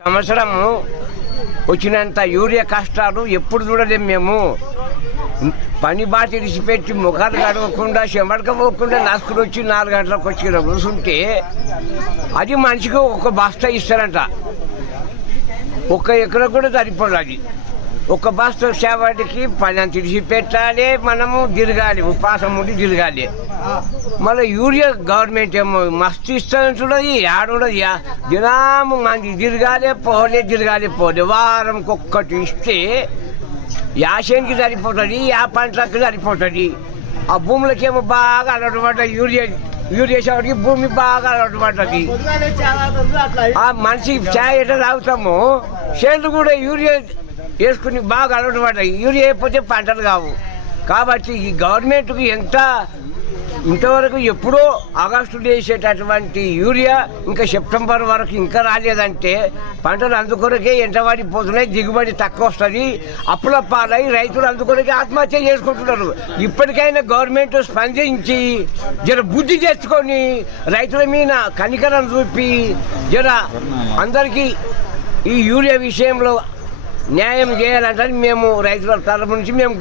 సంవత్సరము వచ్చినంత యూరియా కష్టాలు ఎప్పుడు చూడలేము మేము. పని బాట ఇడిచిపెట్టి ముఖాలు కడగకుండా చెమడకపోకుండా నసుకుని వచ్చి 4 గంటలకు వచ్చి కూర్చుంటే అది మనిషికి ఒక బస్తా ఇస్తారంట. 1 ఎకరం కూడా సరిపోదు. అది 1 బస్తా సేవటికి పని అంత ఇడిచిపెట్టాలి, మనము తిరగాలి, ఉపాసం ఉండి తిరగాలి. మళ్ళీ యూరియా గవర్నమెంట్ ఏమో మస్తు ఇస్తానని చూడదు, ఆడుండదు. దినాము మంది తిరగాలి పోలే వారంకి ఒక్కటి ఇస్తే యాసేనికి సరిపోతుంది, పంటలకు సరిపోతుంది. ఆ భూములకేమో బాగా అలవాటు పడ్డది. యూరియా సేవటికి భూమి బాగా అలవాటు పడ్డది. ఆ మనిషి చాయ్ ఎట్లా తాగుతాము, చేతులు కూడా యూరియా వేసుకుని బాగా అలవాటు పడ్డాయి. యూరియా అయిపోతే పంటలు కావు. కాబట్టి ఈ గవర్నమెంట్కి ఇంతవరకు ఎప్పుడో ఆగస్టులో వేసేటటువంటి యూరియా ఇంకా సెప్టెంబర్ వరకు ఇంకా రాలేదంటే పంటలు అందుకొరకే ఎంటబడిపోతున్నాయి, దిగుబడి తక్కువ వస్తుంది. అప్పుల పాలై రైతులు అందుకొరకే ఆత్మహత్య చేసుకుంటున్నారు. ఇప్పటికైనా గవర్నమెంట్ స్పందించి జర బుద్ధి తెచ్చుకొని రైతుల మీద కనికరం చూపి జర అందరికీ ఈ యూరియా విషయంలో న్యాయం చేయాలంటే మేము రైతుల తరపు నుంచి మేము